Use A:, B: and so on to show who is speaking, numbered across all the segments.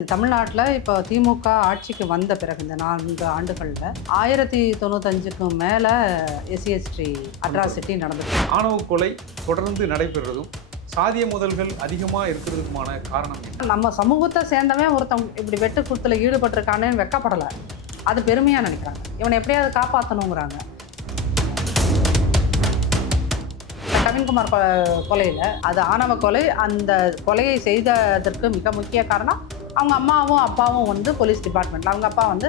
A: தமிழ்நாட்டில் இப்போ திமுக ஆட்சிக்கு வந்த பிறகு இந்த நான்கு ஆண்டுகளில் ஆயிரத்தி தொண்ணூத்தஞ்சுக்கும் மேலே எஸ்சிஎஸ்டி அட்ராசிட்டி நடந்தது
B: ஆணவ கொலை தொடர்ந்து நடைபெறுவதும் சாதிய முதல்கள் அதிகமாக இருக்கிறதுக்குமான காரணம்
A: நம்ம சமூகத்தை சேர்ந்தவன் ஒருத்தன் இப்படி வெட்டு குத்துல ஈடுபட்டிருக்கானேன்னு வெக்கப்படலை அது பெருமையாக நினைக்கிறாங்க. இவனை எப்படியாவது காப்பாற்றணுங்கிறாங்க கவின்குமார் கொலையில் அது ஆணவ கொலை அந்த கொலையை செய்ததற்கு மிக முக்கிய காரணம் அவங்க அம்மாவும் அப்பாவும் வந்து போலீஸ் டிபார்ட்மெண்ட்டில் அவங்க அப்பா வந்து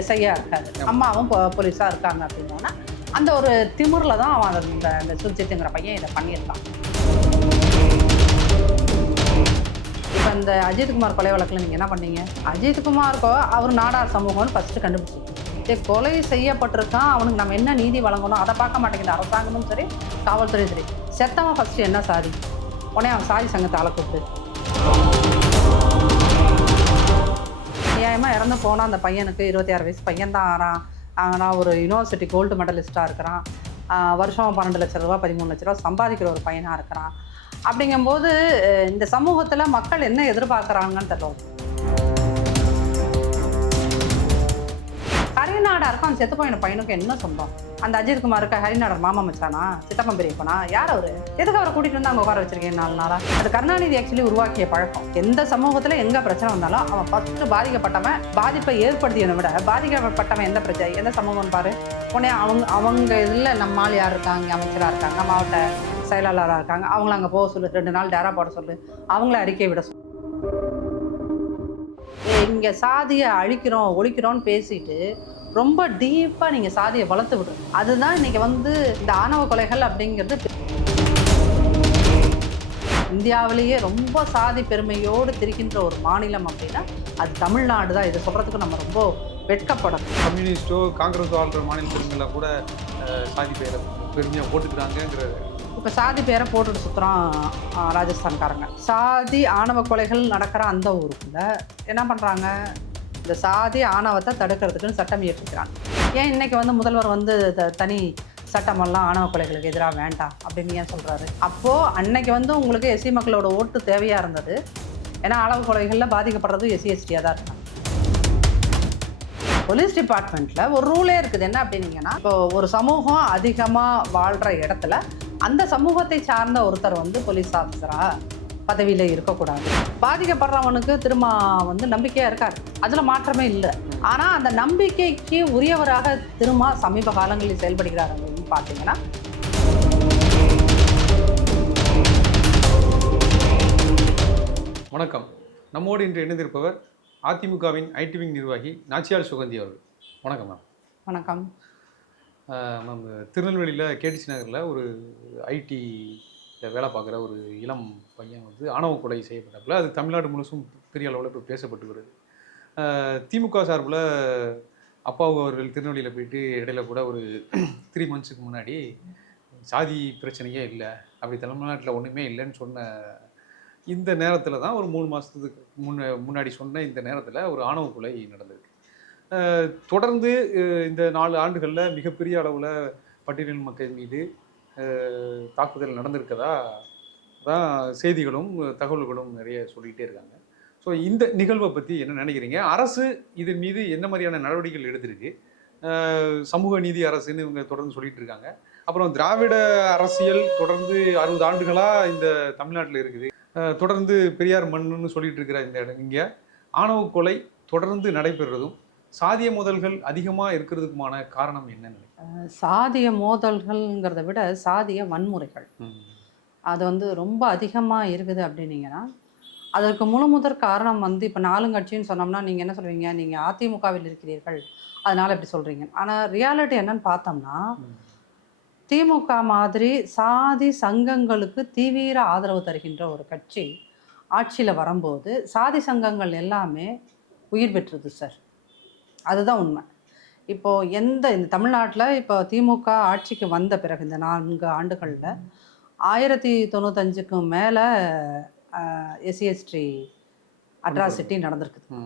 A: எஸ்ஐயாக இருக்காரு. அம்மாவும் போலீஸாக இருக்காங்க அப்படின்னா அந்த ஒரு திமிரில் தான் அவன் அந்த இந்த சுர்ஜித்துங்கிற பையன் இதை பண்ணியிருக்கான். இப்போ இந்த அஜித்குமார் கொலை வழக்கில் நீங்கள் என்ன பண்ணீங்க? அஜித்குமார்க்கோ அவர் நாடார் சமூகம்னு ஃபஸ்ட்டு கண்டுபிடிச்சி சரி கொலை செய்யப்பட்டிருக்கான் அவனுக்கு நம்ம என்ன நீதி வழங்கணும் அதை பார்க்க மாட்டேங்குது. அரசாங்கமும் சரி காவல்துறை சரி. செத்தவன் ஃபஸ்ட்டு என்ன சாதி? உடனே அவன் சாதி சங்கத்தை ஆளை கூப்பிட்டு அநியாயமாக இறந்து போனால் அந்த பையனுக்கு இருபத்தி ஆறு வயசு பையன் தான் ஆறான். ஆனால் ஒரு யூனிவர்சிட்டி கோல்டு மெடலிஸ்ட்டாக இருக்கிறான். வருஷம் பன்னெண்டு லட்ச ரூபா பதிமூணு லட்ச ரூபா சம்பாதிக்கிற ஒரு பையனாக இருக்கிறான். அப்படிங்கும்போது இந்த சமூகத்தில் மக்கள் என்ன எதிர்பார்க்குறாங்கன்னு தெரியல ஹரிநாடாருக்கும் அந்த செத்து போயின பையனுக்கு என்ன சொந்தம்? அந்த அஜித்குமாருக்கு ஹரிநாடர் மாமா மச்சானா? சித்தப்பன் பெரியப்பனா? யார் அவரு? எதுக்கு அவரை கூட்டிட்டு வந்து அங்கே உட்கார வச்சிருக்கேன் நாலு நாளா? அது கருணாநிதி ஆக்சுவலி உருவாக்கிய பழக்கம். எந்த சமூகத்துல எங்க பிரச்சனை வந்தாலும் அவன் ஃபர்ஸ்ட் பாதிக்கப்பட்டவன் பாதிப்பை ஏற்படுத்தியவனை விட பாதிக்கப்பட்டவன் எந்த பிரச்சனை? எந்த சமூகம்னு பாரு. உடனே அவங்க அவங்க இதில் நம்ம யார் இருக்காங்க? அமைச்சராக இருக்காங்க? மாவட்ட செயலாளராக இருக்காங்க? அவங்கள அங்கே போக சொல்லு. ரெண்டு நாள் டேரா போட சொல்லு. அவங்கள அறிக்கை விட சொல்லு. இங்கே சாதியை அழிக்கிறோம் ஒழிக்கிறோம்னு பேசிட்டு ரொம்ப டீப்பாக நீங்கள் சாதியை வளர்த்து விடுங்க. அதுதான் இன்னைக்கு வந்து இந்த ஆணவ கொலைகள் அப்படிங்கிறது. இந்தியாவிலேயே ரொம்ப சாதி பெருமையோடு திரிக்கின்ற ஒரு மாநிலம் அப்படின்னா அது தமிழ்நாடு தான். இதை சொல்கிறதுக்கு நம்ம ரொம்ப வெட்கப்படணும்.
B: கம்யூனிஸ்டோ காங்கிரஸ் ஆள்ற மாநிலத்திலலாம் கூட சாதி பேரை பெருமையாக போட்டுக்கிறாங்கங்கிற
A: இப்போ சாதி பேரை போட்டுட்டு சுற்றுறான் ராஜஸ்தான்காரங்க. சாதி ஆணவ கொலைகள் நடக்கிற அந்த ஊருக்குள்ள என்ன பண்ணுறாங்க இந்த சாதி ஆணவத்தை தடுக்கிறதுக்குன்னு சட்டம் இயற்றிக்கிறாங்க ஏன் இன்னைக்கு வந்து முதல்வர் வந்து த- தனி சட்டமெல்லாம் ஆணவ கொலைகளுக்கு எதிராக வேண்டாம் அப்படின்னு ஏன் சொல்கிறாரு அப்போது அன்னைக்கு வந்து உங்களுக்கு எஸ்சி மக்களோட ஓட்டு தேவையாக இருந்தது? ஏன்னா ஆணவ கொலைகளில் பாதிக்கப்படுறது எஸ்சி எஸ்டியாக தான் இருக்காங்க. போலீஸ் டிபார்ட்மெண்ட்டில் ஒரு ரூலே இருக்குது. என்ன அப்படின்னீங்கன்னா இப்போ ஒரு சமூகம் அதிகமாக வாழ்கிற இடத்துல அந்த சமூகத்தை சார்ந்த ஒருத்தர் வந்து போலீஸ் ஆஃபீஸராக பதவியில் இருக்கக்கூடாது. பாதிக்கப்படுறவனுக்கு திரும்ப வந்து நம்பிக்கையாக இருக்கார். அதில் மாற்றமே இல்லை. ஆனால் அந்த நம்பிக்கைக்கு உரியவராக திரும்ப சமீப காலங்களில் செயல்படுகிறார் அப்படின்னு பார்த்தீங்கன்னா
B: வணக்கம். நம்மோடு இன்று இணைந்திருப்பவர் அதிமுகவின் ஐடி விங் நிர்வாகி நாச்சியார் சுகந்தி அவர்கள். வணக்கம் மேம்.
A: வணக்கம்.
B: மேம் திருநெல்வேலியில் கேடிசி நகரில் ஒரு ஐடி வேலை பார்க்குற ஒரு இளம் பையன் வந்து ஆணவ கொலை செய்யப்பட்டப்பில் அது தமிழ்நாடு முழுசும் பெரிய அளவில் இப்போ பேசப்பட்டு வருது. திமுக சார்பில் அப்பாவு அவர்கள் திருநெல்வேலியில் போயிட்டு இடையில கூட ஒரு த்ரீ மந்த்ஸுக்கு முன்னாடி சாதி பிரச்சனையே இல்லை அப்படி தமிழ்நாட்டில் ஒன்றுமே இல்லைன்னு சொன்ன இந்த நேரத்தில் தான் ஒரு மூணு மாதத்துக்கு முன்ன முன்னாடி சொன்ன இந்த நேரத்தில் ஒரு ஆணவ கொலை நடந்திருக்கு தொடர்ந்து இந்த நாலு ஆண்டுகளில் மிகப்பெரிய அளவில் பட்டியலின் மக்கள் மீது தாக்குதல் நடந்திருக்கதா? தான் செய்திகளும் தகவல்களும் நிறைய சொல்லிகிட்டே இருக்காங்க. ஸோ இந்த நிகழ்வை பற்றி என்ன நினைக்கிறீங்க? அரசு இதன் மீது என்ன மாதிரியான நடவடிக்கைகள் எடுத்திருக்கு? சமூக நீதி அரசுன்னு இவங்க தொடர்ந்து சொல்லிட்டு இருக்காங்க. அப்புறம் திராவிட அரசியல் தொடர்ந்து அறுபது ஆண்டுகளாக இந்த தமிழ்நாட்டில் இருக்குது. தொடர்ந்து பெரியார் மண்ணுன்னு சொல்லிட்டு இருக்கிற இந்த இடம் இங்கே. ஆணவ கொலை தொடர்ந்து நடைபெறுறதும் சாதிய முதல்கள் அதிகமாக இருக்கிறதுக்குமான காரணம் என்னன்னு
A: சாதிய மோதல்கள்ங்கிறத விட சாதிய வன்முறைகள். அது வந்து ரொம்ப அதிகமாக இருக்குது அப்படின்னீங்கன்னா அதற்கு முழு முதற் காரணம் வந்து இப்போ நாலுங்கட்சின்னு சொன்னோம்னா நீங்கள் என்ன சொல்வீங்க? நீங்கள் அதிமுகவில் இருக்கிறீர்கள். அதனால் இப்படி சொல்கிறீங்க ஆனால் ரியாலிட்டி என்னன்னு பார்த்தோம்னா. திமுக மாதிரி சாதி சங்கங்களுக்கு தீவிர ஆதரவு தருகின்ற ஒரு கட்சி ஆட்சியில் வரும்போது சாதி சங்கங்கள் எல்லாமே உயிர் பெற்றுது சார். அதுதான் உண்மை. இப்போது எந்த இந்த தமிழ்நாட்டில் இப்போ திமுக ஆட்சிக்கு வந்த பிறகு இந்த நான்கு ஆண்டுகளில் ஆயிரத்தி தொண்ணூத்தஞ்சுக்கும் மேலே எஸ்சிஎஸ்டி அட்ராசிட்டி நடந்திருக்குது.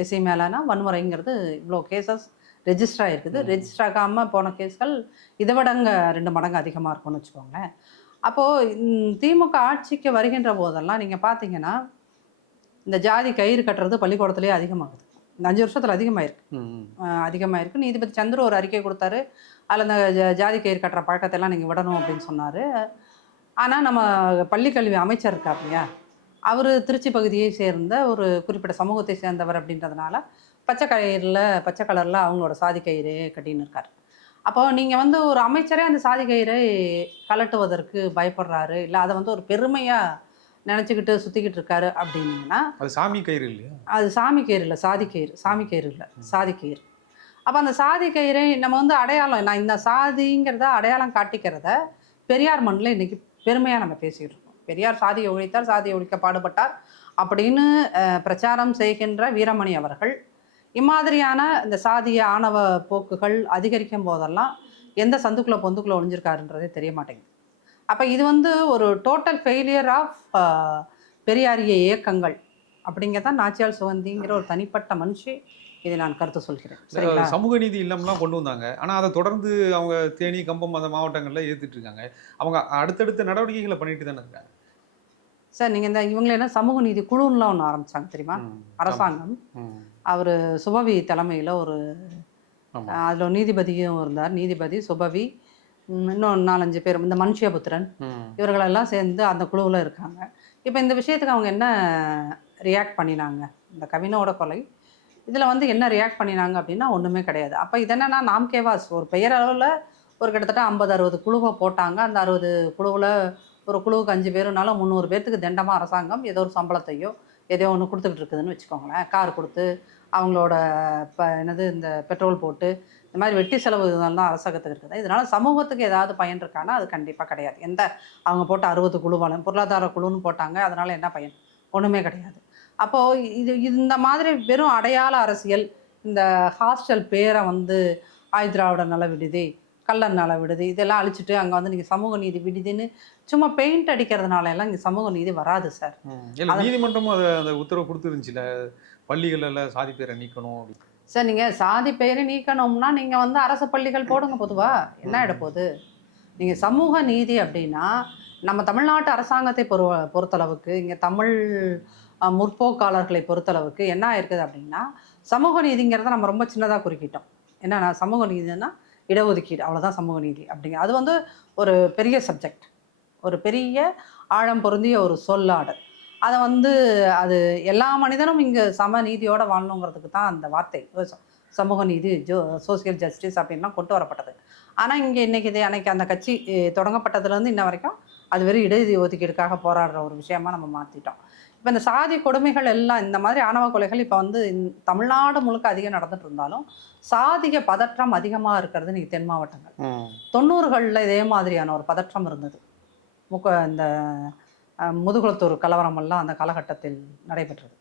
A: எஸ்சி மேலேனா வன்முறைங்கிறது இவ்வளோ கேசஸ் ரெஜிஸ்டர் ஆகிருக்குது. ரெஜிஸ்டர் ஆகாமல் போன கேஸ்கள் இதை விடங்க ரெண்டு மடங்கு அதிகமாக இருக்கும்னு வச்சுக்கோங்களேன். அப்போது திமுக ஆட்சிக்கு வருகின்ற போதெல்லாம் நீங்கள் பார்த்தீங்கன்னா இந்த ஜாதி கயிறு கட்டுறது பள்ளிக்கூடத்துலேயே அதிகமாகுது. இந்த அஞ்சு வருஷத்தில் அதிகமாயிருக்கு. அதிகமாயிருக்கு. நீதிபதி சந்திர ஒரு அறிக்கை கொடுத்தாரு. அதில் இந்த ஜ- ஜாதி கயிறு கட்டுற பழக்கத்தை எல்லாம் நீங்கள் விடணும் அப்படின்னு சொன்னார். ஆனால் நம்ம பள்ளிக்கல்வி அமைச்சர் இருக்கார் இல்லையா அவர் திருச்சி பகுதியை சேர்ந்த ஒரு குறிப்பிட்ட சமூகத்தை சேர்ந்தவர் அப்படின்றதுனால பச்சை கயிறில் பச்சை கலரில் அவங்களோட சாதி கயிறு கட்டின்னு இருக்கார். அப்போ நீங்கள் வந்து ஒரு அமைச்சரே அந்த சாதி கயிறை கலட்டுவதற்கு பயப்படுறாரு. இல்லை அதை வந்து ஒரு பெருமையாக நினச்சிக்கிட்டு சுற்றிக்கிட்டு இருக்காரு அப்படின்னீங்கன்னா
B: அது சாமி கயிறு இல்லையா?
A: அது சாமி கயிறு இல்லை சாதி கயிறு சாமி கயிறு இல்லை சாதி கயிறு. அப்போ அந்த சாதி கயிறை நம்ம வந்து அடையாளம் நான் இந்த சாதிங்கிறத அடையாளம் காட்டிக்கிறத பெரியார் மண்ணில் இன்னைக்கு பெருமையாக நம்ம பேசிக்கிட்டு இருக்கோம். பெரியார் சாதியை ஒழித்தார் சாதியை ஒழிக்க பாடுபட்டார் அப்படின்னு பிரச்சாரம் செய்கின்ற வீரமணி அவர்கள் இம்மாதிரியான இந்த சாதிய ஆணவ போக்குகள் அதிகரிக்கும் போதெல்லாம் எந்த சந்துக்குள்ளே பொந்துக்குள்ளே ஒளிஞ்சிருக்காருன்றதே தெரிய மாட்டேங்குது. அப்போ இது வந்து ஒரு டோட்டல் ஃபெயிலியர் ஆஃப் பெரியாரிய இயக்கங்கள் அப்படிங்கிறதான் நாச்சியால் சுகந்திங்கிற ஒரு தனிப்பட்ட மனுஷி இதை நான் கருத்து சொல்கிறேன்.
B: சமூக நீதி இல்லம்லாம் கொண்டு வந்தாங்க. ஆனா அதை தொடர்ந்து அவங்க தேனி கம்பம் அந்த மாவட்டங்கள்ல ஏத்துட்டு இருக்காங்க. அவங்க அடுத்தடுத்த நடவடிக்கைகளை பண்ணிட்டு தானே இருக்காங்க.
A: சார் நீங்கள் இந்த இவங்களை என்ன சமூக நீதி குழுன்னுலாம் ஒன்று ஆரம்பிச்சாங்க தெரியுமா. அரசாங்கம். அவர் சுபவி தலைமையில் ஒரு. அதில் நீதிபதியும் இருந்தார். நீதிபதி சுபவி இன்னும் நாலஞ்சு பேர் இந்த மனுஷியபுத்திரன்.
B: இவர்களெல்லாம்
A: சேர்ந்து அந்த குழுவில் இருக்காங்க. இப்போ இந்த விஷயத்துக்கு அவங்க என்ன ரியாக்ட் பண்ணினாங்க? இந்த கவினோட கொலை இதில் வந்து என்ன ரியாக்ட் பண்ணினாங்க அப்படின்னா ஒன்றுமே கிடையாது. அப்போ இது என்னன்னா நாம் கேவாஸ் ஒரு பெயர் அளவில் ஒரு கிட்டத்தட்ட ஐம்பது அறுபது குழுவை போட்டாங்க. அந்த அறுபது குழுவில் ஒரு குழுவுக்கு அஞ்சு பேருனால முந்நூறு பேர்த்துக்கு தண்டமாக அரசாங்கம் ஏதோ ஒரு சம்பளத்தையோ ஏதோ ஒன்று கொடுத்துக்கிட்டு இருக்குதுன்னு வச்சுக்கோங்களேன். கார் கொடுத்து அவங்களோட ப என்னது இந்த பெட்ரோல் போட்டு இந்த மாதிரி வெட்டி செலவு இதெல்லாம் தான் அரசாங்கத்துக்கு இருக்குது. இதனால் சமூகத்துக்கு ஏதாவது பயன் இருக்கான்னா அது கண்டிப்பாக கிடையாது. எந்த அவங்க போட்ட அறுபது குழுவாலும் பொருளாதார குழுன்னு போட்டாங்க அதனால் என்ன பயன்? ஒன்றுமே கிடையாது. அப்போது இது இந்த மாதிரி வெறும் அடையாள அரசியல் இந்த ஹாஸ்டல் பேரை வந்து ஆய் திராவிட நல விடுதி கள்ளர் நல விடுதி இதெல்லாம் அழிச்சிட்டு அங்கே வந்து நீங்கள் சமூக நீதி விடுதின்னு சும்மா பெயிண்ட் அடிக்கிறதுனால எல்லாம் இங்கே சமூக நீதி வராது சார்
B: நீதிமன்றமும் அதை அந்த உத்தரவு கொடுத்துருந்துச்சுல? பள்ளிகள்ல சாதி பேரை நீக்கணும் அப்படி
A: சார் நீங்கள் சாதி பெயரை நீக்கணும்னா நீங்கள் வந்து அரசு பள்ளிகள் போடுங்க பொதுவாக என்ன ஆகிட போகுது? நீங்கள் சமூக நீதி அப்படின்னா நம்ம தமிழ்நாட்டு அரசாங்கத்தை பொறு பொறுத்தளவுக்கு இங்கே தமிழ் முற்போக்காளர்களை பொறுத்தளவுக்கு என்ன இருக்குது அப்படின்னா சமூக நீதிங்கிறத நம்ம ரொம்ப சின்னதாக குறுக்கிட்டோம். என்னென்னா சமூக நீதினா இடஒதுக்கீடு அவ்வளோதான் சமூக நீதி அப்படிங்க. அது வந்து ஒரு பெரிய சப்ஜெக்ட் ஒரு பெரிய ஆழம் பொருந்திய ஒரு சொல்லாடல். அதை வந்து அது எல்லா மனிதனும் இங்கே சம நீதியோட வாழணுங்கிறதுக்கு தான் அந்த வார்த்தை. சமூக நீதி ஜோ சோசியல் ஜஸ்டிஸ் அப்படின்லாம் கொண்டு வரப்பட்டது. ஆனால் இங்கே இன்னைக்கு இது அன்னைக்கு அந்த கட்சி தொடங்கப்பட்டதுலேருந்து இன்ன வரைக்கும் அது வெறும் இட ஒதுக்கீடுக்காக போராடுற ஒரு விஷயமா நம்ம மாற்றிட்டோம் இப்போ இந்த சாதி கொடுமைகள் எல்லாம் இந்த மாதிரி ஆணவ கொலைகள் இப்போ வந்து தமிழ்நாடு முழுக்க அதிகம் நடந்துட்டு இருந்தாலும் சாதிக பதற்றம் அதிகமாக இருக்கிறது இன்னைக்கு தென் மாவட்டங்கள். தொண்ணூறுகளில் இதே மாதிரியான ஒரு பதற்றம் இருந்தது. முக்க இந்த முதுகுளத்தூர் கலவரமெல்லாம் அந்த காலகட்டத்தில் நடைபெற்றது.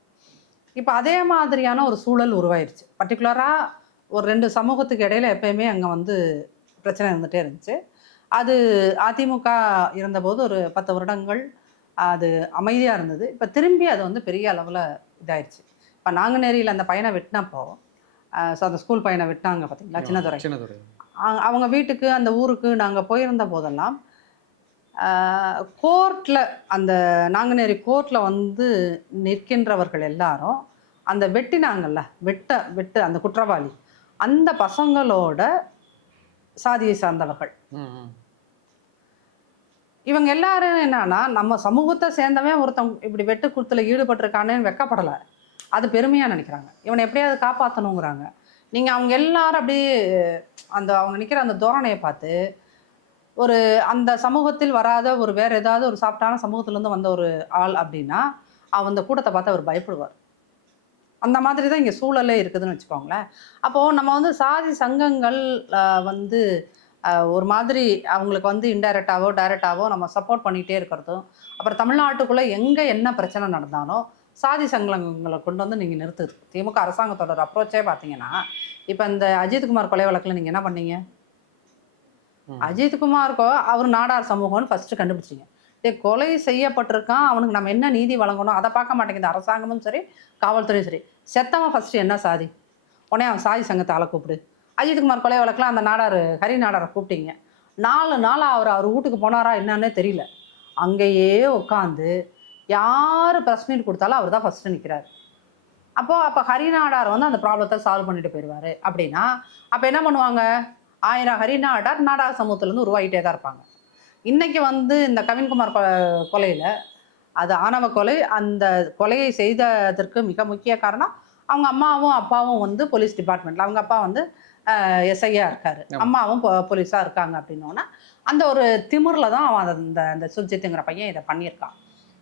A: இப்போ அதே மாதிரியான ஒரு சூழல் உருவாயிருச்சு. பர்டிகுலராக ஒரு ரெண்டு சமூகத்துக்கு இடையில எப்பயுமே அங்கே வந்து பிரச்சனை இருந்துகிட்டே இருந்துச்சு. அது அதிமுக இருந்தபோது ஒரு பத்து வருடங்கள் அது அமைதியாக இருந்தது. இப்போ திரும்பி அது வந்து பெரிய அளவில் இதாயிருச்சு. இப்போ நாங்குநேரியில் அந்த பையனை வெட்டினப்போ ஸோ அந்த ஸ்கூல் பையனை வெட்டினாங்க பார்த்தீங்களா சின்னதுரை. அவங்க வீட்டுக்கு அந்த ஊருக்கு நாங்கள் போயிருந்த போதெல்லாம் கோர்ட்டில் அந்த நாங்குநேரி கோர்ட்டில் வந்து நிற்கின்றவர்கள் எல்லாரும் அந்த வெட்டினாங்கல்ல வெட்ட வெட்டு அந்த குற்றவாளி அந்த பசங்களோட சாதியை சார்ந்தவர்கள். இவங்க எல்லாரும் என்னன்னா நம்ம சமூகத்தை சேர்ந்தவன் ஒருத்தன் இப்படி வெட்டு குத்துல ஈடுபட்டிருக்கானேன்னு வெக்கப்படலை. அது பெருமையாக நினைக்கிறாங்க. இவனை எப்படியாவது காப்பாற்றணுங்கிறாங்க நீங்கள் அவங்க எல்லாரும் அப்படியே அந்த அவங்க நிற்கிற அந்த தோரணையை பார்த்து ஒரு அந்த சமூகத்தில் வராத ஒரு வேற ஏதாவது ஒரு சாப்பிட்டான சமூகத்திலேருந்து வந்த ஒரு ஆள் அப்படின்னா அவன் அந்த கூட்டத்தை பார்த்து அவர் பயப்படுவார். அந்த மாதிரி தான் இங்கே சூழலே இருக்குதுன்னு வச்சுக்கோங்களேன். அப்போது நம்ம வந்து சாதி சங்கங்கள் வந்து ஒரு மாதிரி அவங்களுக்கு வந்து இன்டைரக்டாவோ டைரக்டாவோ நம்ம சப்போர்ட் பண்ணிகிட்டே இருக்கிறதும் அப்புறம் தமிழ்நாட்டுக்குள்ளே எங்கே என்ன பிரச்சனை நடந்தாலும் சாதி சங்கங்களை கொண்டு வந்து நீங்கள் நிறுத்துது. திமுக அரசாங்கத்தோட அப்ரோச்சே பார்த்தீங்கன்னா இப்போ இந்த அஜித்குமார் கொலை வழக்கில் நீங்கள் என்ன பண்ணீங்க? அஜித்குமாருக்கோ அவர் நாடார் சமூகம்னு ஃபர்ஸ்ட் கண்டுபிடிச்சிங்க. இதே கொலை செய்யப்பட்டிருக்கான் அவனுக்கு நம்ம என்ன நீதி வழங்கணும் அதை பார்க்க மாட்டேங்குது. அரசாங்கமும் சரி காவல்துறையும் சரி. செத்தவன் ஃபஸ்ட்டு என்ன சாதி? உடனே அவன் சாதி சங்கத்தை ஆளை கூப்பிடு. அஜித்குமார் கொலை வழக்கில் அந்த நாடார் ஹரி நாடாரை கூப்பிட்டீங்க. நாலு நாள் அவர் அவர் வீட்டுக்கு போனாரா என்னன்னே தெரியல. அங்கேயே உட்காந்து யார் ப்ரெஸ் மீட் கொடுத்தாலும் அவர் தான் ஃபஸ்ட்டு நிற்கிறார் அப்போது அப்போ ஹரிநாடார் வந்து அந்த ப்ராப்ளத்தை சால்வ் பண்ணிட்டு போயிடுவார் அப்படின்னா அப்போ என்ன பண்ணுவாங்க? ஆயிரம் ஹரிநாடார் நாடக சமூகத்துலேருந்து உருவாகிட்டே தான் இருப்பாங்க. இன்னைக்கு வந்து இந்த கவின்குமார் கொலையில் அது ஆணவ கொலை அந்த கொலையை செய்ததற்கு மிக முக்கிய காரணம் அவங்க அம்மாவும் அப்பாவும் வந்து போலீஸ் டிபார்ட்மெண்ட்டில் அவங்க அப்பா வந்து எஸ்ஐயா இருக்காரு. அம்மாவும் பொ- போலீஸா இருக்காங்க அப்படின்னோன்னா அந்த ஒரு திமிர்ல தான் அவன் இந்த அந்த சுஜித்துங்கிற பையன் இதை பண்ணியிருக்கான்.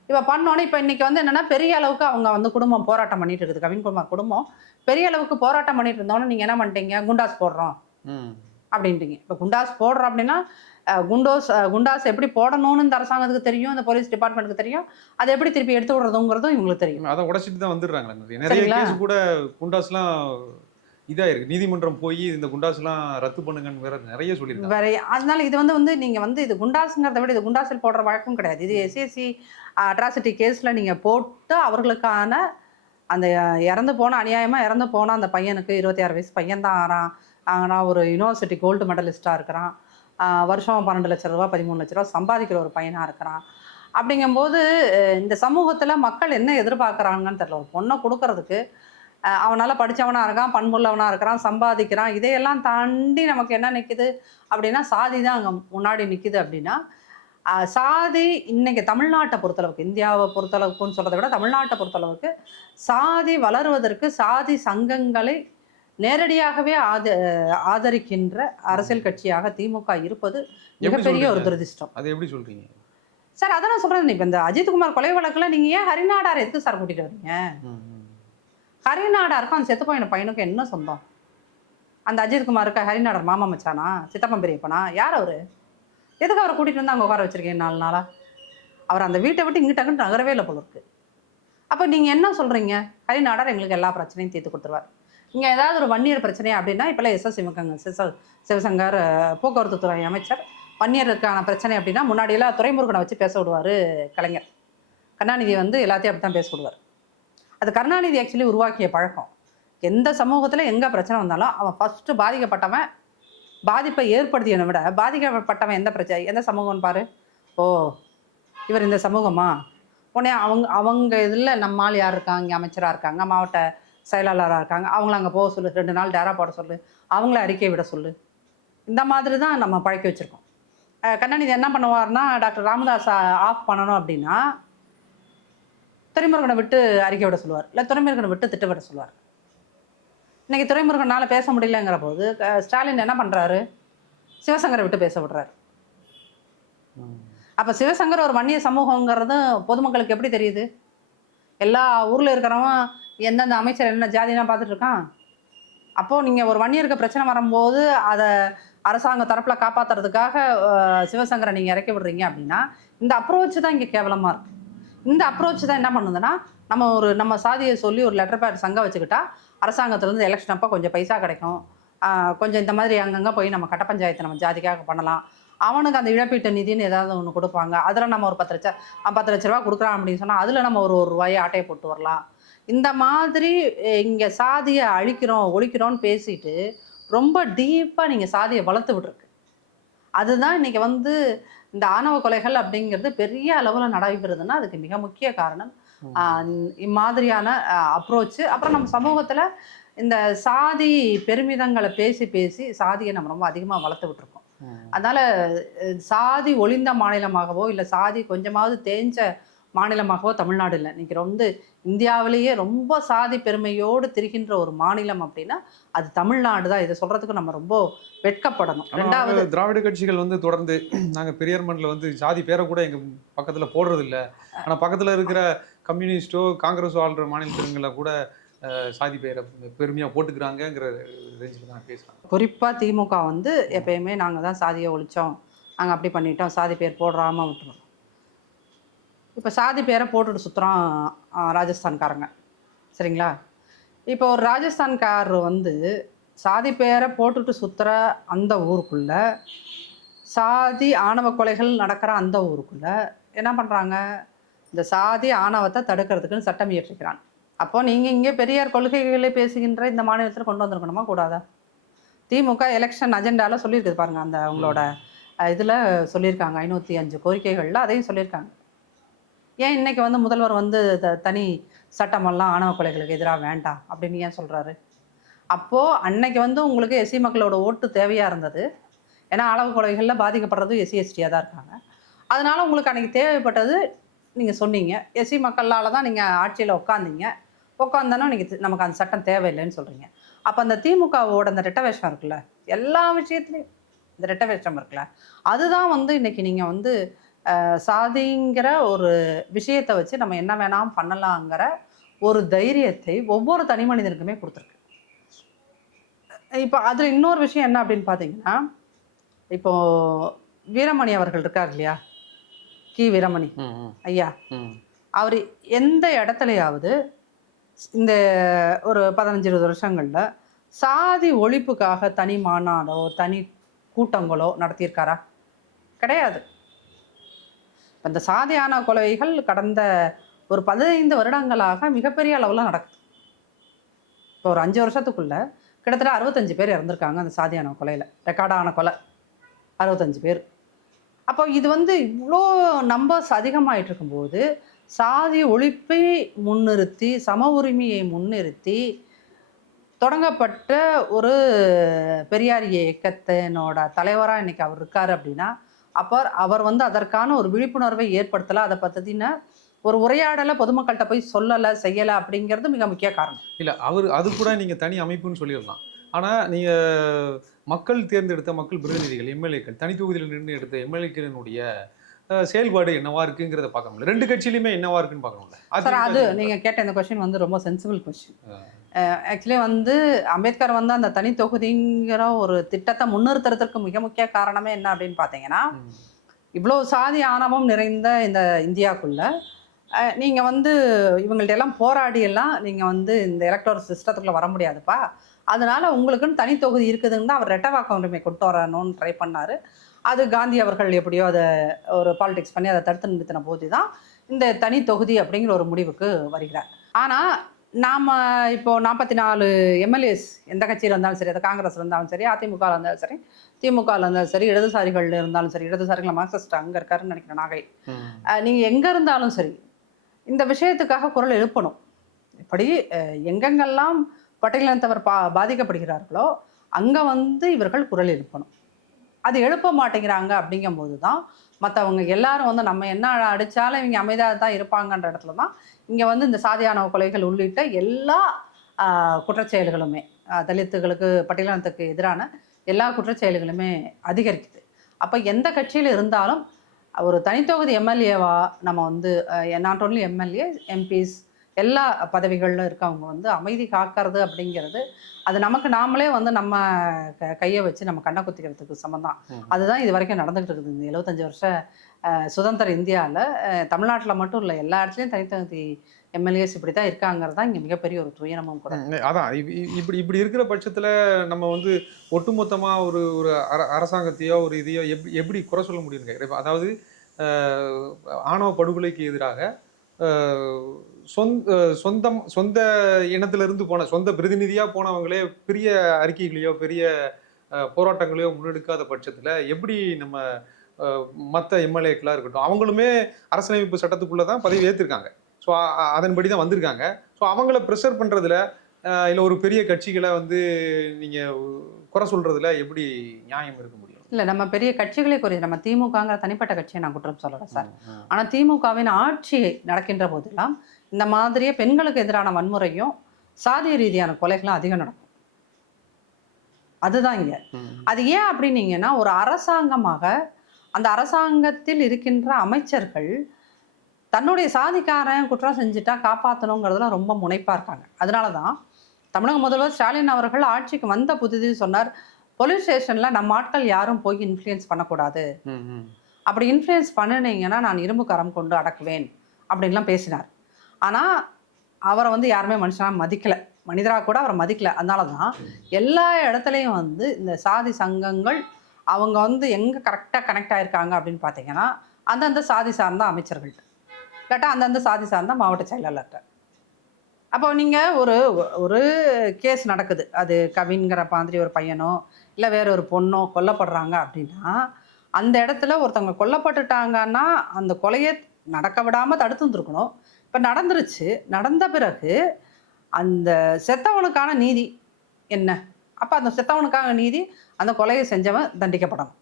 A: இப்போ பண்ணோன்னே இப்போ இன்னைக்கு வந்து என்னன்னா பெரிய அளவுக்கு அவங்க வந்து குடும்பம் போராட்டம் பண்ணிட்டு இருக்குது. கவின்குமார் குடும்பம் பெரிய அளவுக்கு போராட்டம் பண்ணிட்டு இருந்தோன்னே நீங்கள் என்ன பண்ணிட்டீங்க? குண்டாஸ் போடுறோம்.
B: ம்
A: அப்படின்ட்டீங்க இப்போ குண்டாஸ் போடுறோம் அப்படின்னா குண்டோஸ் குண்டாஸ் எப்படி போடணும்னு இந்த அரசாங்கத்துக்கு தெரியும் இந்த போலீஸ் டிபார்ட்மெண்ட்டுக்கு தெரியும். அதை எப்படி திருப்பி எடுத்து விடுறதுங்கிறதும் இவங்களுக்கு தெரியும்.
B: அதை உடைச்சிட்டு தான் வந்துடுறாங்க நிறைய? கேஸ் கூட குண்டாஸ்லாம் இதாயிருக்கு. நீதிமன்றம் போய் இந்த குண்டாஸ்லாம் ரத்து பண்ணுங்கன்னு வேற நிறைய சொல்லியிருக்காங்க.
A: வேற அதனால இது வந்து வந்து நீங்கள் வந்து இது குண்டாஸுங்கிறத விட இது குண்டாசில் போடுற வழக்கம் கிடையாது. இது எஸ்எஸ்சி அட்ராசிட்டி கேஸில் நீங்கள் போட்டு அவர்களுக்கான அந்த இறந்து போன அநியாயமாக இறந்து போன அந்த பையனுக்கு இருபத்தி ஆறு வயசு பையன் தான் ஆறான். ஆனால் ஒரு யூனிவர்சிட்டி கோல்டு மெடலிஸ்ட்டாக இருக்கிறான். வருஷம் பன்னெண்டு லட்ச ரூபா பதிமூணு லட்ச ரூபா சம்பாதிக்கிற ஒரு பையனாக இருக்கிறான். அப்படிங்கும்போது இந்த சமூகத்தில் மக்கள் என்ன எதிர்பார்க்குறாங்கன்னு தெரியல. ஒரு பொண்ணை கொடுக்கறதுக்கு அவனால் படித்தவனாக இருக்கான் பண்புள்ளவனாக இருக்கிறான் சம்பாதிக்கிறான். இதையெல்லாம் தாண்டி நமக்கு என்ன நிற்குது அப்படின்னா சாதி தான் அங்கே முன்னாடி நிற்கிது அப்படின்னா சாதி இன்றைக்கி தமிழ்நாட்டை பொறுத்தளவுக்கு இந்தியாவை பொறுத்தளவுக்குன்னு சொல்கிறத விட தமிழ்நாட்டை பொறுத்தளவுக்கு சாதி வளருவதற்கு சாதி சங்கங்களை நேரடியாகவே ஆத ஆதரிக்கின்ற அரசியல் கட்சியாக திமுக இருப்பது மிகப்பெரிய ஒரு? துரதிர்ஷ்டம்.
B: அதை எப்படி சொல்றீங்க?
A: சார் அதான் நான் சொல்கிறேன் இப்போ இந்த அஜித்குமார் கொலை வழக்கில் நீங்கள் ஏன் ஹரிநாடார் எதுக்கு சார் கூட்டிகிட்டு வரீங்க. ஹரிநாடாருக்கும் அந்த செத்து போயின பையனுக்கும் என்ன சொந்தம்? அந்த அஜித்குமாருக்கு ஹரிநாடர் மாமா மச்சானா? சித்தப்பன் பெரியப்பனா? யார் அவரு? எதுக்கு அவரை கூட்டிகிட்டு வந்து அங்கே உட்கார வச்சிருக்கீங்க நாலு நாளா? அவர் அந்த வீட்டை விட்டு இங்கிட்ட நகரவே இல்லை போல இருக்கு. அப்போ நீங்கள் என்ன சொல்கிறீங்க ஹரிநாடார் எங்களுக்கு எல்லா பிரச்சனையும் தீர்த்து கொடுத்துருவார். இங்கே ஏதாவது ஒரு வன்னியர் பிரச்சனை அப்படின்னா இப்போல்லாம் எஸ் எஸ் சிவகங்க சிச சிவசங்கர் போக்குவரத்துத்துறை போக்குவரத்து துறை அமைச்சர் வன்னியருக்கான பிரச்சனை அப்படின்னா முன்னாடியெல்லாம் துரைமுருகனை வச்சு பேச விடுவார் கலைஞர். கருணாநிதி வந்து எல்லாத்தையும் அப்படி தான் பேச விடுவார். அது கருணாநிதி ஆக்சுவலி உருவாக்கிய பழக்கம். எந்த சமூகத்தில் எங்கே பிரச்சனை வந்தாலும் அவன் ஃபஸ்ட்டு பாதிக்கப்பட்டவன் பாதிப்பை ஏற்படுத்தியவனை விட பாதிக்கப்பட்டவன் எந்த பிரச்சனை எந்த சமூகம்னு பாரு. ஓ இவர் இந்த சமூகமா? உடனே அவங்க அவங்க இதில் நம்மால் யார் இருக்காங்க? இங்கே அமைச்சராக இருக்காங்க? மாவட்ட செயலாளராக இருக்காங்க. அவங்கள அங்கே போக சொல்லு ரெண்டு நாள் டேரா போட சொல்லு அவங்கள அறிக்கை விட சொல்லு. இந்த மாதிரி தான் நம்ம பழக்கி வச்சுருக்கோம். அஹ் கருணாநிதி என்ன பண்ணுவார்னா டாக்டர் ராமதாஸ் ஆஃப் பண்ணணும் அப்படின்னா துறைமுருகனை விட்டு அறிக்கை விட சொல்லுவார். இல்லை துறைமுருகனை விட்டு திட்டமிட சொல்லுவார். இன்றைக்கி துறைமுருகனால் பேச முடியலங்கிற போது ஸ்டாலின் என்ன பண்ணுறாரு சிவசங்கரை விட்டு பேச விடுறாரு. அப்போ சிவசங்கர் ஒரு வன்னிய சமூகங்கிறது பொதுமக்களுக்கு எப்படி தெரியுது? எல்லா ஊரில் இருக்கிறவன் எந்தெந்த அமைச்சர் என்ன ஜாதியெல்லாம் பார்த்துட்டு இருக்கான் அப்போது நீங்கள் ஒரு வன்னியருக்கு பிரச்சனை வரும்போது அதை அரசாங்க தரப்பில் காப்பாற்றுறதுக்காக சிவசங்கரை நீங்கள் இறக்கி விடுறீங்க அப்படின்னா இந்த அப்ரோச் தான் இங்கே கேவலமாக இருக்குது இந்த அப்ரோச் தான் என்ன பண்ணுதுன்னா நம்ம ஒரு நம்ம சாதியை சொல்லி ஒரு லெட்டர் பேர் சங்கம் வச்சுக்கிட்டா அரசாங்கத்துலேருந்து எலெக்ஷன் அப்போ கொஞ்சம் பைசா கிடைக்கும். கொஞ்சம் இந்த மாதிரி அங்கங்கே போய் நம்ம கட்ட பஞ்சாயத்தை நம்ம ஜாதிக்காக பண்ணலாம். அவனுக்கு அந்த இழப்பீட்டு நிதின்னு ஏதாவது ஒன்று கொடுப்பாங்க. அதில் நம்ம ஒரு பத்து லட்சம் பத்து லட்ச ரூபா கொடுக்குறான் அப்படின்னு சொன்னால் அதில் நம்ம ஒரு ஒரு ரூபாயை ஆட்டையை போட்டு வரலாம். இந்த மாதிரி இங்கே சாதியை அழிக்கிறோம் ஒழிக்கிறோம்னு பேசிட்டு ரொம்ப டீப்பாக நீங்கள் சாதியை வளர்த்து விட்ருக்கு அதுதான் இன்னைக்கு வந்து இந்த ஆணவ கொலைகள் அப்படிங்கிறது பெரிய அளவில் நடைபெறுதுன்னா அதுக்கு மிக முக்கிய காரணம். இம்மாதிரியான அப்ரோச்சு அப்புறம் நம்ம சமூகத்தில் இந்த சாதி பெருமிதங்களை பேசி பேசி சாதியை நம்ம ரொம்ப அதிகமாக வளர்த்து விட்டுருக்கோம்.
B: ம்.
A: அதனால சாதி ஒளிந்த மாநிலமாகவோ இல்லை சாதி கொஞ்சமாவது தேஞ்ச மாநிலமாகவோ தமிழ்நாடு இல்லை. இன்னைக்கு வந்து இந்தியாவிலேயே ரொம்ப சாதி பெருமையோடு திரிகின்ற ஒரு மாநிலம் அப்படின்னா அது தமிழ்நாடு தான். இதை சொல்றதுக்கு நம்ம ரொம்ப வெட்கப்படணும். ரெண்டாவது
B: திராவிட கட்சிகள் வந்து தொடர்ந்து நாங்க பெரியார் மண்ணில் வந்து ஜாதி பேரை கூட எங்க பக்கத்துல போடுறது இல்ல ஆனா பக்கத்துல இருக்கிற கம்யூனிஸ்டோ காங்கிரஸோ ஆள்ற மாநிலத்தில கூட சாதி பேரை பெருமையா போட்டுக்கிறாங்கங்கிற ரேஞ்சில் தான் பேசுறாங்க.
A: குறிப்பாக திமுக வந்து எப்பயுமே நாங்கள் தான் சாதியை ஒழிச்சோம். நாங்கள் அப்படி பண்ணிட்டோம். சாதி பேர் போடுறாம விட்டுருவோம் இப்போ சாதி பேரை போட்டுட்டு சுற்றுறோம் ராஜஸ்தான்காரங்க. சரிங்களா? இப்போ ஒரு ராஜஸ்தான்காரர் வந்து சாதி பேரை போட்டுட்டு சுற்றுற அந்த ஊருக்குள்ள சாதி ஆணவ கொலைகள் நடக்கிற அந்த ஊருக்குள்ள என்ன பண்ணுறாங்க இந்த சாதி ஆணவத்தை தடுக்கிறதுக்குன்னு சட்டம் இயற்றிக்கிறான். அப்போ நீங்கள் இங்கே பெரியார் கொள்கைகளை பேசுகின்ற இந்த மாநிலத்தில் கொண்டு வந்திருக்கணுமா கூடாதா? திமுக எலெக்ஷன் அஜெண்டாவில் சொல்லியிருக்குது பாருங்க அந்த அவங்களோட இதில் சொல்லியிருக்காங்க ஐநூற்றி அஞ்சு கோரிக்கைகளில் அதையும் சொல்லியிருக்காங்க. ஏன் இன்னைக்கு வந்து முதல்வர் வந்து த- தனி சட்டமெல்லாம் ஆணவ கொலைகளுக்கு எதிராக வேண்டாம் அப்படின்னு ஏன் சொல்கிறாரு அப்போது அன்னைக்கு வந்து உங்களுக்கு எஸ்சி மக்களோட ஓட்டு தேவையாக இருந்தது. ஏன்னா அளவு கொலைகளில் பாதிக்கப்படுறது எஸ்சி எஸ்டியாக தான் இருக்காங்க. அதனால் உங்களுக்கு அன்றைக்கி தேவைப்பட்டது நீங்கள் சொன்னீங்க. எஸ்சி மக்களால் தான் நீங்கள் ஆட்சியில் உட்காந்தீங்க உட்காந்தோன்னா நீங்கள் நமக்கு அந்த சட்டம் தேவையில்லைன்னு சொல்கிறீங்க அப்போ அந்த திமுகவோட அந்த ரெட்டவேஷம் இருக்குல்ல எல்லா விஷயத்துலையும் இந்த ரெட்டவேஷம் இருக்குல்ல அதுதான் வந்து இன்றைக்கி நீங்கள் வந்து சாதிங்கிற ஒரு விஷயத்தை வச்சு நம்ம என்ன வேணாம் பண்ணலாங்கிற ஒரு தைரியத்தை ஒவ்வொரு தனி மனிதனுக்குமே கொடுத்துருக்கு. இப்போ அதில் இன்னொரு விஷயம் என்ன அப்படின்னு பார்த்தீங்கன்னா இப்போ வீரமணி அவர்கள் இருக்கார் இல்லையா? கி. வீரமணி. ஐயா. அவர் எந்த இடத்துலையாவது இந்த ஒரு பதினஞ்சு இருபது வருஷங்களில் சாதி ஒழிப்புக்காக தனி மாநாடோ தனி கூட்டங்களோ நடத்தியிருக்காரா? கிடையாது. இந்த சாதியான கொலைகள் கடந்த ஒரு பதினைந்து வருடங்களாக மிகப்பெரிய அளவில் நடக்குது. இப்போ ஒரு அஞ்சு வருஷத்துக்குள்ள கிட்டத்தட்ட அறுபத்தஞ்சு பேர் இறந்துருக்காங்க அந்த சாதியான கொலையில். ரெக்கார்டான கொலை. அறுபத்தஞ்சு பேர். அப்போ இது வந்து இவ்வளோ நம்பர்ஸ் அதிகமாகிட்டு இருக்கும்போது சாதி ஒழிப்பை முன்னிறுத்தி சம உரிமையை முன்னிறுத்தி தொடங்கப்பட்ட ஒரு பெரியார் இயக்கத்தினோட தலைவராக இன்னைக்கு அவர் இருக்கார் அப்படின்னா அப்போ அவர் வந்து அதற்கான ஒரு விழிப்புணர்வை ஏற்படுத்தலை. அதை பற்றின ஒரு உரையாடலை பொதுமக்கள்கிட்ட போய் சொல்லலை செய்யலை அப்படிங்கிறது மிக முக்கிய காரணம்.
B: இல்லை அவர் அது கூட நீங்கள் தனி அமைப்புன்னு சொல்லிடலாம். ஆனால் நீங்கள் மக்கள் தேர்ந்தெடுத்த மக்கள் பிரதிநிதிகள் எம்எல்ஏக்கள் தனி தொகுதியில் நின்று எடுத்த எம்எல்ஏக்களினுடைய செயல்பாடு என்னவா இருக்குங்கிறத பார்க்க முடியல ரெண்டு கட்சியிலுமே என்னவா இருக்குன்னு பார்க்கணும்ல?
A: சார் அது நீங்கள் கேட்ட இந்த கொஷின் வந்து ரொம்ப சென்சிபிள் கொஷின் ஆக்சுவலி வந்து அம்பேத்கர் வந்து அந்த தனி தொகுதிங்கிற ஒரு திட்டத்தை முன்னிறுத்துறதுக்கு மிக முக்கிய காரணமே என்ன அப்படின்னு பார்த்தீங்கன்னா இவ்வளோ சாதி ஆணவம் நிறைந்த இந்த இந்தியாக்குள்ள அஹ், நீங்க வந்து இவங்கள்ட்ட எல்லாம் போராடி எல்லாம் நீங்க வந்து இந்த எலக்ட்ரல் சிஸ்டத்துக்குள்ள வர முடியாதுப்பா. அதனால உங்களுக்குன்னு தனி தொகுதி இருக்குதுன்னு தான் அவர் ரெட்டவாக்கம் உரிமை கொண்டு வரணும்னு ட்ரை பண்ணாரு. அது காந்தி அவர்கள் எப்படியோ அதை ஒரு பாலிடிக்ஸ் பண்ணி அதை தடுத்து நிறுத்தின போது தான் இந்த தனி தொகுதி அப்படிங்கிற ஒரு முடிவுக்கு வருகிறார். ஆனால் நாம் இப்போ நாற்பத்தி நாலு எம்எல்ஏஸ் எந்த கட்சியில் இருந்தாலும் சரி அது காங்கிரஸ் இருந்தாலும் சரி அதிமுக இருந்தாலும் சரி திமுக இருந்தாலும் சரி இடதுசாரிகள் இருந்தாலும் சரி இடதுசாரிகள் மார்க்சிஸ்ட் அங்கே இருக்காருன்னு நினைக்கிறேன் நாகை.
B: ம்,
A: அஹ் நீங்க எங்க இருந்தாலும் சரி இந்த விஷயத்துக்காக குரல் எழுப்பணும். இப்படி எங்கெங்கெல்லாம் பட்டியலினத்தவர் பா பாதிக்கப்படுகிறார்களோ அங்க வந்து இவர்கள் குரல் எழுப்பணும். அது எழுப்ப மாட்டேங்கிறாங்க அப்படிங்கும்போது தான் மற்றவங்க எல்லாரும் வந்து நம்ம என்ன அடித்தாலும் இவங்க அமைதியாக தான் இருப்பாங்கன்ற இடத்துல தான் இங்கே வந்து இந்த சாதியான கொலைகள் உள்ளிட்ட எல்லா குற்றச்செயல்களுமே தலித்துகளுக்கு பட்டியலினத்துக்கு எதிரான எல்லா குற்றச்செயல்களுமே அதிகரிக்குது. அப்போ எந்த கட்சியில் இருந்தாலும் ஒரு தனித்தொகுதி எம்எல்ஏவா நம்ம வந்து நாட் ஓன்லி எம்எல்ஏ எம்பிஸ் எல்லா பதவிகளில் இருக்கவங்க வந்து அமைதி காக்கிறது அப்படிங்கிறது அது நமக்கு நாமளே வந்து நம்ம க கையை வச்சு நம்ம கண்ணை குத்திக்கிறதுக்கு சமம் தான்
B: ம்.
A: அதுதான் இது வரைக்கும் நடந்துகிட்டு இருக்குது. இந்த எழுபத்தஞ்சு வருஷ அஹ், சுதந்திர இந்தியாவில் தமிழ்நாட்டில் மட்டும் இல்லை எல்லா இடத்துலையும் தனித்தகுதி எம்எல்ஏஸ் இப்படி தான் இருக்காங்கிறது தான் இங்கே மிகப்பெரிய ஒரு துயரமும் கூட.
B: அதான். இப்படி இப்படி இருக்கிற பட்சத்துல நம்ம வந்து ஒட்டுமொத்தமா ஒரு ஒரு அர- அரசாங்கத்தையோ ஒரு இதையோ எப்படி எப்படி குறை சொல்ல முடியுங்க அதாவது ஆணவ படுகொலைக்கு எதிராக சொந்த சொந்தம் சொந்த இனத்திலிருந்து போன சொந்த பிரதிநிதியா போனவங்களே பெரிய அறிக்கைகளையோ பெரிய போராட்டங்களையோ முன்னெடுக்காத பட்சத்துல எப்படி நம்ம மற்ற எம்எல்ஏக்களாக இருக்கட்டும் அவங்களுமே அரசியலமைப்பு சட்டத்துக்குள்ள தான் பதவி ஏற்றிருக்காங்க ஸோ அதன்படி தான் வந்திருக்காங்க. ஸோ அவங்கள ப்ரெஷர் பண்ணுறதுல இல்லை ஒரு பெரிய கட்சிகளை வந்து நீங்கள் குறை சொல்கிறதுல எப்படி நியாயம் இருக்க முடியும்?
A: இல்லை நம்ம பெரிய கட்சிகளே குறைய நம்ம திமுகங்கிற தனிப்பட்ட கட்சியை நான் குற்றம் சொல்லலை சார். ஆனால் திமுகவின் ஆட்சி நடக்கின்ற போதெல்லாம் இந்த மாதிரியே பெண்களுக்கு எதிரான வன்முறையும் சாதிய ரீதியான கொலைகளும் அதிகம் நடக்கும். அதுதான் இங்கே. அது ஏன் அப்படின்னீங்கன்னா ஒரு அரசாங்கமாக அந்த அரசாங்கத்தில் இருக்கின்ற அமைச்சர்கள் தன்னுடைய சாதிக்காரன் குற்றம் செஞ்சுட்டா காப்பாற்றணுங்கிறதுல ரொம்ப முனைப்பாக இருக்காங்க. அதனால தான் தமிழக முதல்வர் ஸ்டாலின் அவர்கள் ஆட்சிக்கு வந்த புதிதில் சொன்னார் போலீஸ் ஸ்டேஷனில் நம்ம ஆட்கள் யாரும் போய் இன்ஃப்ளூயன்ஸ் பண்ணக்கூடாது. அப்படி இன்ஃப்ளூயன்ஸ் பண்ணினீங்கன்னா நான் இரும்பு கரம் கொண்டு அடக்குவேன் அப்படின்லாம் பேசினார். ஆனால் அவரை வந்து யாருமே மனுஷனாக மதிக்கலை. மனிதராக கூட அவரை மதிக்கலை. அதனால தான் எல்லா இடத்துலையும் வந்து இந்த சாதி சங்கங்கள் அவங்க வந்து எங்கே கரெக்டாக கனெக்ட் ஆகிருக்காங்க அப்படின்னு பார்த்தீங்கன்னா அந்தந்த சாதி சார்ந்த அமைச்சர்கள்ட்ட. இல்லாட்டா அந்தந்த சாதி சார்ந்த மாவட்ட செயலாளர்கிட்ட அப்போ நீங்கள் ஒரு ஒரு கேஸ் நடக்குது. அது கவின்கிற மாதிரி ஒரு பையனோ இல்லை வேற ஒரு பொண்ணோ கொல்லப்படுறாங்க அப்படின்னா அந்த இடத்துல ஒருத்தவங்க கொல்லப்பட்டுட்டாங்கன்னா அந்த கொலையை நடக்க விடாமல் தடுத்து வந்துருக்கணும். இப்போ நடந்துருச்சு. நடந்த பிறகு அந்த செத்தவனுக்கான நீதி என்ன? அப்போ அந்த செத்தவனுக்கான நீதி அந்த கொலையை செஞ்சவன் தண்டிக்கப்படணும்.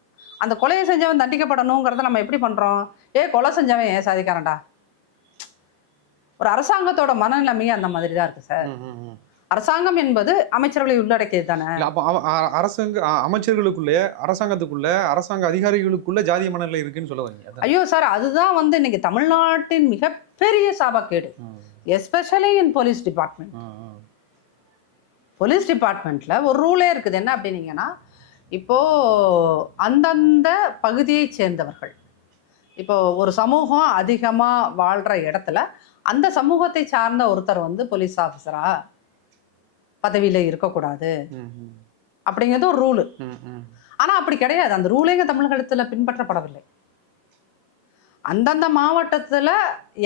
A: அந்த கொலையை செஞ்சவன் தண்டிக்கப்படணுங்கிறத நம்ம எப்படி பண்ணுறோம் ஏ கொலை செஞ்சவன் ஏன் சாதிக்காரன்டா? ஒரு அரசாங்கத்தோட மனநிலைமையே அந்த மாதிரி தான் இருக்குது சார் அரசாங்கம் என்பது அமைச்சர்களை உள்ளடக்கியது தானே
B: அரசாங்க அமைச்சர்களுக்குள்ளே அரசாங்கத்துக்குள்ள அரசாங்க அதிகாரிகளுக்குள்ள ஜாதிய மனநிலை இருக்குன்னு சொல்ல வரீங்க.
A: ஐயோ சார் அதுதான் வந்து இன்னைக்கு தமிழ்நாட்டின் மிகப்பெரிய சாபக்கேடு. Especially in police department. Police டிபார்ட்மெண்ட்டில் ஒரு ரூலே இருக்குது. என்ன அப்படின்னீங்கன்னா இப்போது அந்தந்த பகுதியைச் சேர்ந்தவர்கள் இப்போ ஒரு சமூகம் அதிகமாக வாழ்கிற இடத்துல அந்த சமூகத்தை சார்ந்த ஒருத்தர் வந்து போலீஸ் ஆஃபீஸராக பதவியில் இருக்கக்கூடாது. அப்படிங்கிறது ஒரு ரூலு. ஆனால் அப்படி கிடையாது. அந்த ரூலேங்க தமிழகத்தில் பின்பற்றப்படவில்லை. அந்தந்த மாவட்டத்தில்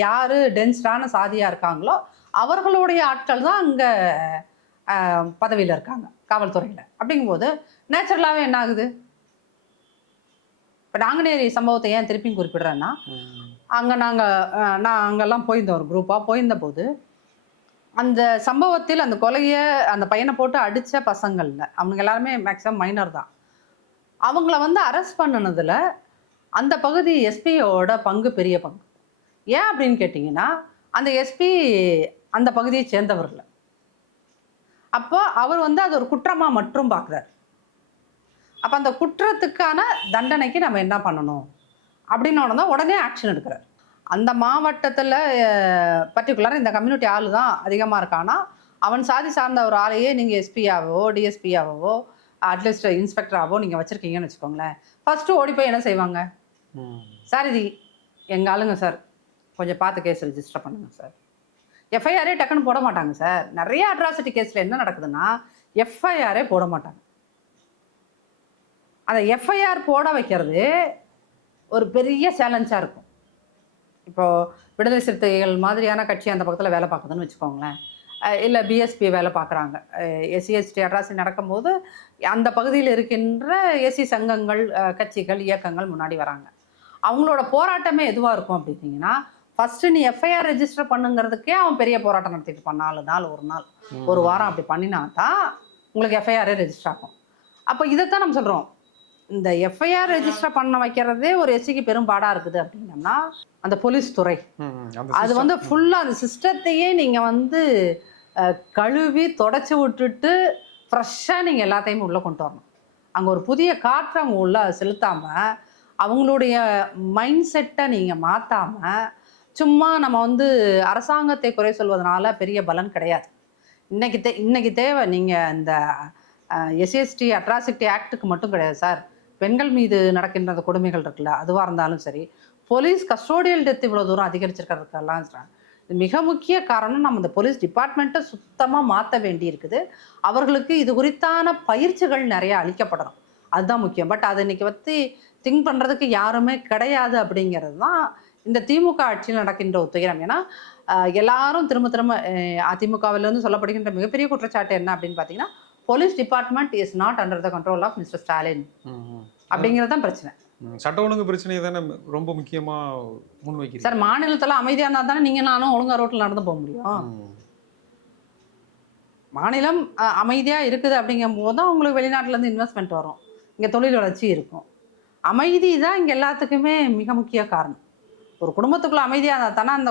A: யார் டென்ஸ்டான சாதியாக இருக்காங்களோ அவர்களுடைய ஆட்கள் தான் அங்கே பதவியில் இருக்காங்க காவல்துறையில். அப்படிங்கும்போது நேச்சுரலாகவே என்ன ஆகுது? இப்போ நாங்குநேரி சம்பவத்தை ஏன் திருப்பியும் குறிப்பிடுறேன்னா அங்கே நாங்கள் நான் அங்கெல்லாம் போயிருந்தோம் ஒரு குரூப்பாக போயிருந்த போது அந்த சம்பவத்தில் அந்த கொலையை அந்த பையனை போட்டு அடித்த பசங்கள்ல அவங்க எல்லாருமே மேக்ஸிமம் மைனர் தான். அவங்கள வந்து அரெஸ்ட் பண்ணினதில் அந்த பகுதி எஸ்பியோட பங்கு பெரிய பங்கு. ஏன் அப்படின்னு கேட்டிங்கன்னா அந்த எஸ்பி அந்த பகுதியை சேர்ந்தவர்கள் அப்போ அவர் வந்து அது ஒரு குற்றமாக மட்டும் பார்க்குறாரு அப்போ அந்த குற்றத்துக்கான தண்டனைக்கு நம்ம என்ன பண்ணணும்? அப்படின்னு தான் உடனே ஆக்ஷன் எடுக்கிறார். அந்த மாவட்டத்தில் பர்டிகுலராக இந்த கம்யூனிட்டி ஆள் தான் அதிகமாக இருக்கானா? அவன் சாதி சார்ந்த ஒரு ஆளையே நீங்கள் எஸ்பியாவோ டிஎஸ்பியாவோ அட்லீஸ்ட் இன்ஸ்பெக்டராகவோ நீங்கள் வச்சுருக்கீங்கன்னு வச்சுக்கோங்களேன். ஃபஸ்ட்டு ஓடி போய் என்ன செய்வாங்க. சார் இது எங்கள் ஆளுங்க சார். கொஞ்சம் பார்த்து கேஸ் ரெஜிஸ்டர் பண்ணுங்க சார். எஃப்ஐஆரே டக்குன்னு போட மாட்டாங்க சார். நிறைய அட்ராசிட்டி கேஸில் என்ன நடக்குதுன்னா எஃப்ஐஆரே போட மாட்டாங்க. அந்த எஃப்ஐஆர் போட வைக்கிறது ஒரு பெரிய சேலஞ்சாக இருக்கும். இப்போது விடுதலை சிறுத்தைகள் மாதிரியான கட்சி அந்த பக்கத்தில் வேலை பார்க்குதுன்னு வச்சுக்கோங்களேன். இல்லை பிஎஸ்பி வேலை பார்க்குறாங்க. எஸ்சி எஸ்டி அட்ராசி நடக்கும்போது அந்த பகுதியில் இருக்கின்ற எஸ்சி சங்கங்கள் கட்சிகள் இயக்கங்கள் முன்னாடி வராங்க. அவங்களோட போராட்டமே எதுவாக இருக்கும் அப்படின்னீங்கன்னா ஃபஸ்ட்டு நீ எஃப்ஐஆர் ரெஜிஸ்டர் பண்ணுங்கிறதுக்கே அவன் பெரிய போராட்டம் நடத்திட்டு இருப்பான். நாலு நாள் ஒரு நாள் ஒரு வாரம் அப்படி பண்ணினா தான் உங்களுக்கு எஃப்ஐஆரே ரெஜிஸ்டர் ஆகும். அப்போ இதைத்தான் நம்ம சொல்கிறோம் இந்த எஃப்ஐஆர் ரெஜிஸ்டர் பண்ண வைக்கிறதே ஒரு எஸ்சிக்கு பெரும் பாடாக இருக்குது அப்படின்னம்னா அந்த போலீஸ் துறை. அது. வந்து ஃபுல்லாக அந்த சிஸ்டத்தையே நீங்கள் வந்து கழுவி தொடச்சி விட்டுட்டு ஃப்ரெஷ்ஷாக நீங்கள் எல்லாத்தையும் உள்ளே கொண்டு வரணும். அங்கே ஒரு புதிய காற்றை அவங்க உள்ளே செலுத்தாமல் அவங்களுடைய மைண்ட் செட்டை நீங்கள் மாற்றாமல் சும்மா நம்ம வந்து அரசாங்கத்தை குறை சொல்வதனால பெரிய பலன் கிடையாது. இன்னைக்கு தே இன்னைக்கு தேவை நீங்கள் இந்த எஸ்சிஎஸ்டி அட்ராசிட்டி ஆக்ட்டுக்கு மட்டும் கிடையாது சார். பெண்கள் மீது நடக்கின்ற அந்த கொடுமைகள் இருக்குல்ல அதுவாக இருந்தாலும் சரி போலீஸ் கஸ்டோடியல் டெத் இவ்வளோ தூரம் அதிகரிச்சிருக்கிறதுக்கெல்லாம் மிக முக்கிய காரணம் நம்ம இந்த போலீஸ் டிபார்ட்மெண்ட்டை சுத்தமாக மாற்ற வேண்டி இருக்குது அவர்களுக்கு இது குறித்தான பயிற்சிகள் நிறைய அளிக்கப்படணும். அதுதான் முக்கியம். பட் அதை இன்னைக்கு பற்றி திங்க் பண்ணுறதுக்கு யாருமே கிடையாது அப்படிங்கிறது தான் இந்த திமுக ஆட்சியில் நடக்கின்ற ஒரு துயரம் ஏன்னா எல்லாரும் திரும்ப திரும்ப அதிமுகவிலேருந்து சொல்லப்படுகின்ற மிகப்பெரிய குற்றச்சாட்டு என்ன அப்படின்னு பார்த்தீங்கன்னா police department is not under the control of mister Stalin. அப்படிங்கிறது தான் பிரச்சனை.
B: சட்ட ஒழுங்கு பிரச்சனையை தானே ரொம்ப முக்கியமா முன்வைக்கிறீங்க?
A: சார் மாநிலத்தில் அமைதியாக இருந்தால் தானே நீங்கள் நானும் ஒழுங்கா ரோட்டில் நடந்து போக முடியும். மாநிலம் அமைதியாக இருக்குது அப்படிங்கும் போது தான் உங்களுக்கு வெளிநாட்டிலேருந்து இன்வெஸ்ட்மெண்ட் வரும். இங்கே தொழில் வளர்ச்சி இருக்கும். அமைதி தான் இங்கே எல்லாத்துக்குமே மிக முக்கிய காரணம். ஒரு குடும்பத்துக்குள்ள அமைதியாக இருந்தால் தானே அந்த